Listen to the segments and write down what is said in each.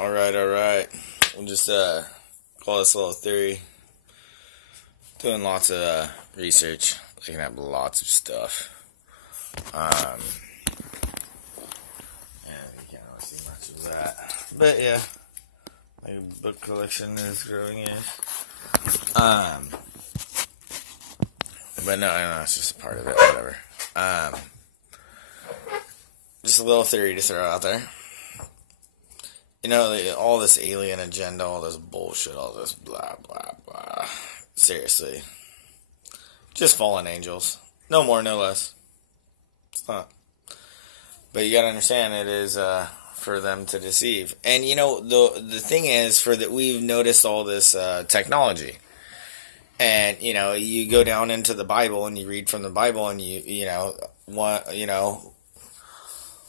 Alright. We'll just call this a little theory. Doing lots of research, looking at lots of stuff. And you can't really see much of that. But yeah, my book collection is growing in. But no, it's just a part of it, whatever. Just a little theory to throw out there. You know, all this alien agenda, all this bullshit, all this blah, blah, blah. Seriously. Just fallen angels. No more, no less. It's not. But you gotta understand, it is for them to deceive. And, you know, the thing is, we've noticed all this technology. And, you know, you go down into the Bible and you read from the Bible and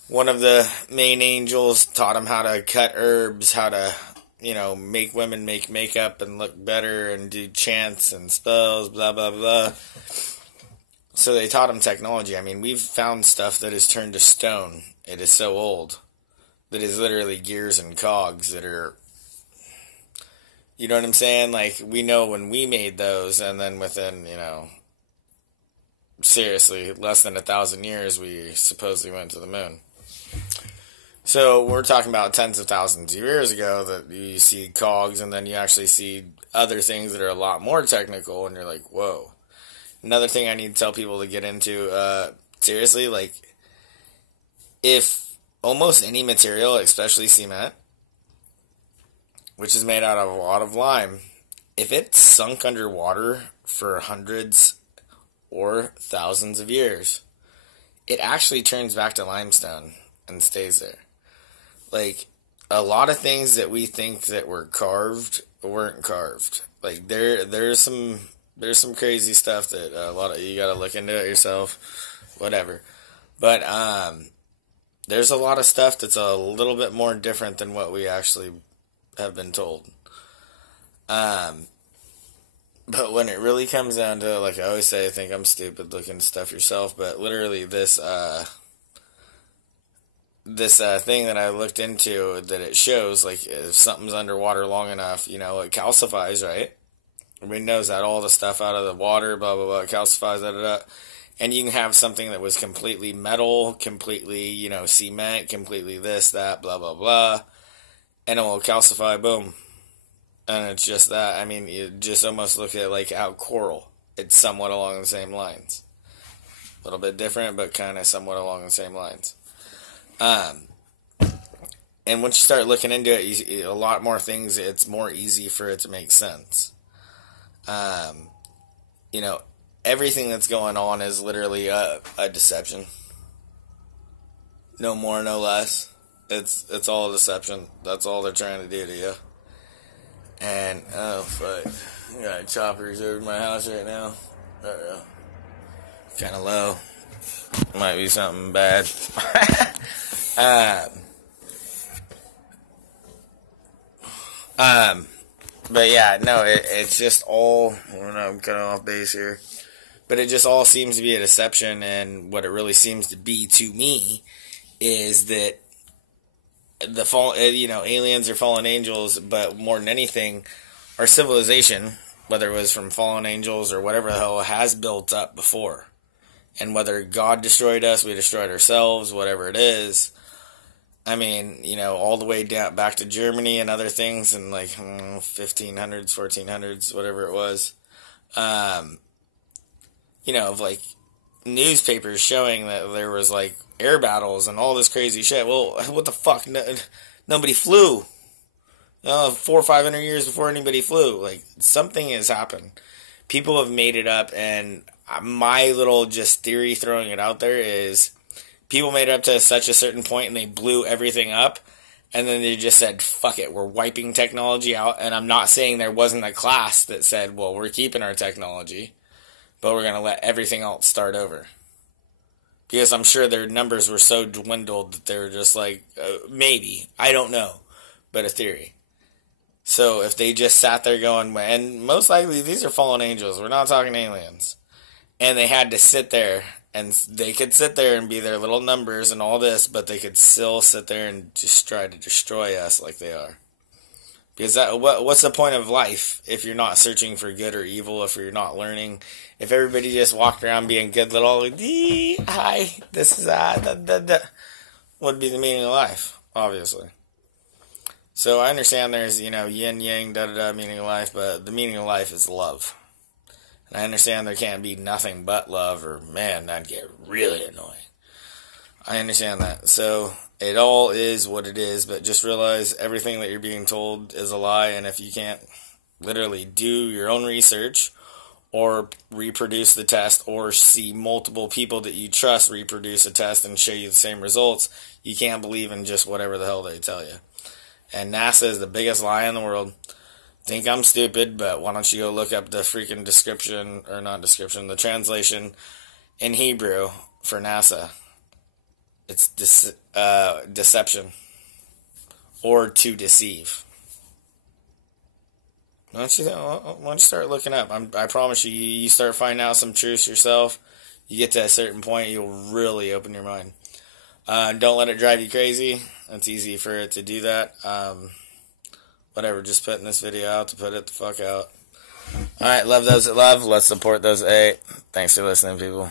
one of the main angels taught him how to cut herbs, how to, make women make makeup and look better and do chants and spells, blah, blah, blah. So they taught him technology. I mean, we've found stuff that is turned to stone. It is so old that is literally gears and cogs that are, you know what I'm saying? Like, we know when we made those, and then within, seriously, less than 1,000 years, we supposedly went to the moon. So we're talking about tens of thousands of years ago that you see cogs, and then you actually see other things that are a lot more technical, and you're like, whoa. Another thing I need to tell people to get into, seriously, like, if almost any material, especially cement, which is made out of a lot of lime, if it's sunk underwater for hundreds or thousands of years, it actually turns back to limestone and stays there. Like, a lot of things that we think that were carved weren't carved. Like, there's some crazy stuff that a lot of you gotta look into it yourself, whatever. But there's a lot of stuff that's a little bit more different than what we actually have been told. But when it really comes down to, like I always say, I think I'm stupid, look into stuff yourself, but literally this thing that I looked into, that it shows, like, if something's underwater long enough, it calcifies, right? Everybody knows that, all the stuff out of the water, blah, blah, blah, calcifies, da, da, da. And you can have something that was completely metal, completely, cement, completely this, that, blah, blah, blah, and it will calcify, boom. And it's just that. I mean, you just almost look at, like, how coral, it's somewhat along the same lines. A little bit different, but kind of somewhat along the same lines. And once you start looking into it, a lot more things, it's more easy for it to make sense. Everything that's going on is literally a deception. No more, no less. It's all a deception. That's all they're trying to do to you. And, oh, fuck. I got choppers over my house right now. Kind of low. Might be something bad. But yeah, no, it's just all, I'm kind of off base here, but it just all seems to be a deception, and what it really seems to be to me is that aliens are fallen angels, but more than anything, our civilization, whether it was from fallen angels or whatever the hell, has built up before. And whether God destroyed us, we destroyed ourselves, whatever it is. I mean, all the way down back to Germany and other things in, like, 1500s, 1400s, whatever it was. Of, like, newspapers showing that there was, like, air battles and all this crazy shit. Well, what the fuck? Nobody flew. 400 or 500 years before anybody flew. Like, something has happened. People have made it up, and my little just theory throwing it out there is people made it up to such a certain point and they blew everything up, and then they just said, fuck it, we're wiping technology out. And I'm not saying there wasn't a class that said, well, we're keeping our technology, but we're going to let everything else start over. Because I'm sure their numbers were so dwindled that they were just like, maybe, I don't know, but a theory. So if they just sat there going, and most likely these are fallen angels, we're not talking aliens, and they had to sit there And they could sit there and be their little numbers and all this, but they could still sit there and just try to destroy us like they are. Because what's the point of life if you're not searching for good or evil, if you're not learning? If everybody just walked around being good little, hi, this is would be the meaning of life, obviously. So I understand there's, yin, yang, meaning of life, but the meaning of life is love. And I understand there can't be nothing but love, or man, that'd get really annoying. I understand that. So it all is what it is, but just realize everything that you're being told is a lie, and if you can't literally do your own research or reproduce the test or see multiple people that you trust reproduce a test and show you the same results, you can't believe in just whatever the hell they tell you. And NASA is the biggest lie in the world. Think I'm stupid, but why don't you go look up the freaking the translation in Hebrew for NASA. It's deception, or to deceive. Why don't you start looking up? I promise you, you start finding out some truths yourself, you get to a certain point, you'll really open your mind. Don't let it drive you crazy. It's easy for it to do that. Whatever, just putting this video out to put it the fuck out. Alright, love those that love. Let's support those that hate. Thanks for listening, people.